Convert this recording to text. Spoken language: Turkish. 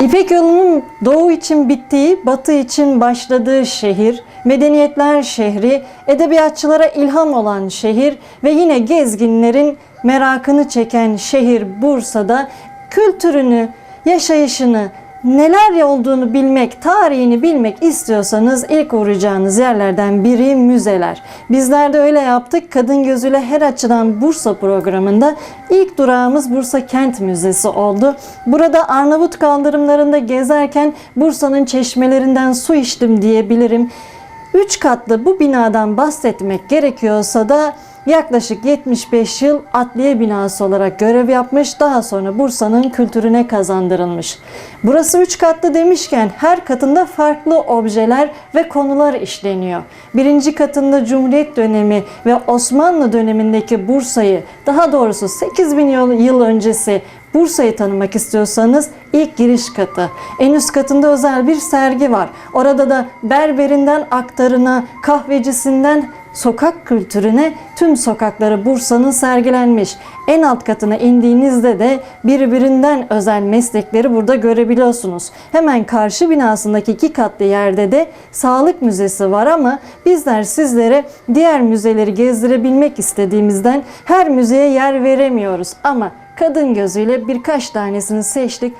İpek yolunun doğu için bittiği, batı için başladığı şehir, medeniyetler şehri, edebiyatçılara ilham olan şehir ve yine gezginlerin merakını çeken şehir Bursa'da kültürünü, yaşayışını, neler olduğunu bilmek, tarihini bilmek istiyorsanız ilk uğrayacağınız yerlerden biri müzeler. Bizler de öyle yaptık. Kadın gözüyle her açıdan Bursa programında ilk durağımız Bursa Kent Müzesi oldu. Burada Arnavut kaldırımlarında gezerken Bursa'nın çeşmelerinden su içtim diyebilirim. Üç katlı bu binadan bahsetmek gerekiyorsa da yaklaşık 75 yıl adliye binası olarak görev yapmış, daha sonra Bursa'nın kültürüne kazandırılmış. Burası üç katlı demişken her katında farklı objeler ve konular işleniyor. Birinci katında Cumhuriyet dönemi ve Osmanlı dönemindeki Bursa'yı, daha doğrusu 8000 yıl, yıl öncesi Bursa'yı tanımak istiyorsanız ilk giriş katı. En üst katında özel bir sergi var. Orada da berberinden aktarına, kahvecisinden sokak kültürüne tüm sokakları Bursa'nın sergilenmiş. En alt katına indiğinizde de birbirinden özel meslekleri burada görebiliyorsunuz. Hemen karşı binasındaki iki katlı yerde de sağlık müzesi var ama bizler sizlere diğer müzeleri gezdirebilmek istediğimizden her müzeye yer veremiyoruz. Ama kadın gözüyle birkaç tanesini seçtik.